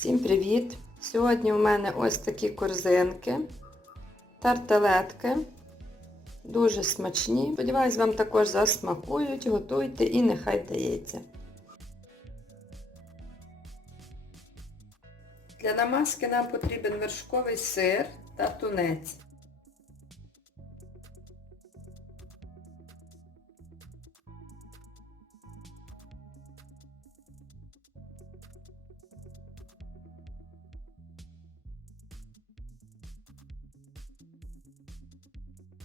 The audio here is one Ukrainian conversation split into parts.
Всім привіт! Сьогодні у мене ось такі корзинки, тарталетки. Дуже смачні. Сподіваюсь, вам також засмакують, готуйте і нехай дається. Для намазки нам потрібен вершковий сир та тунець.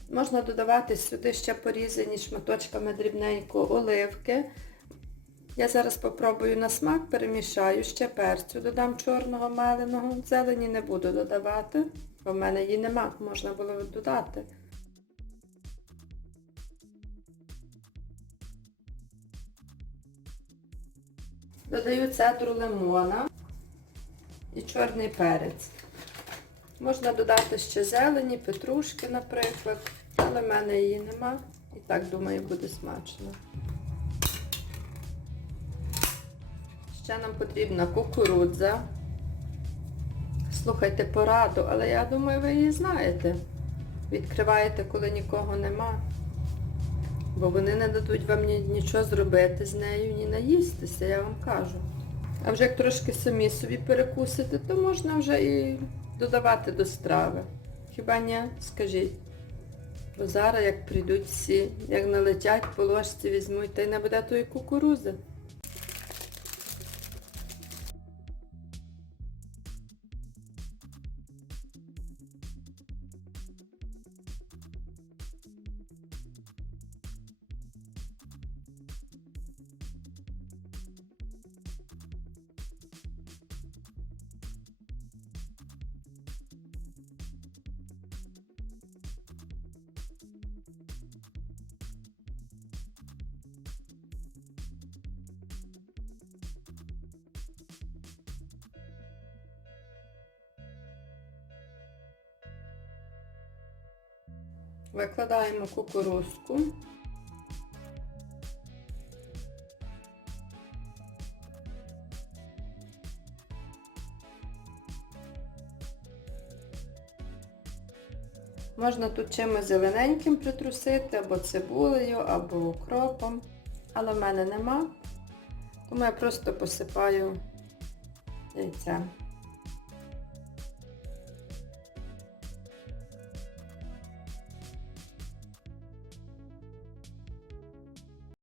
Можна додавати сюди ще порізані шматочками дрібненько оливки. Я зараз спробую на смак, перемішаю ще перцю, додам чорного меленого. Зелені не буду додавати, бо в мене її нема, можна було додати. Додаю цедру лимона і чорний перець. Можна додати ще зелені, петрушки, наприклад, але в мене її нема. І так, думаю, буде смачно. Ще нам потрібна кукурудза. Слухайте пораду, але я думаю, ви її знаєте. Відкриваєте, коли нікого нема. Бо вони не дадуть вам ні, нічого зробити з нею, ні наїстися, я вам кажу. А вже як трошки самі собі перекусите, то можна вже і додавати до страви. Хіба ні? Скажіть. Бо зараз, як прийдуть всі, як налетять, по ложці візьмуть, та й не буде тої кукурузи. Викладаємо кукурузку. Можна тут чимось зелененьким притрусити, або цибулею, або укропом, але в мене нема, тому я просто посипаю яйцем.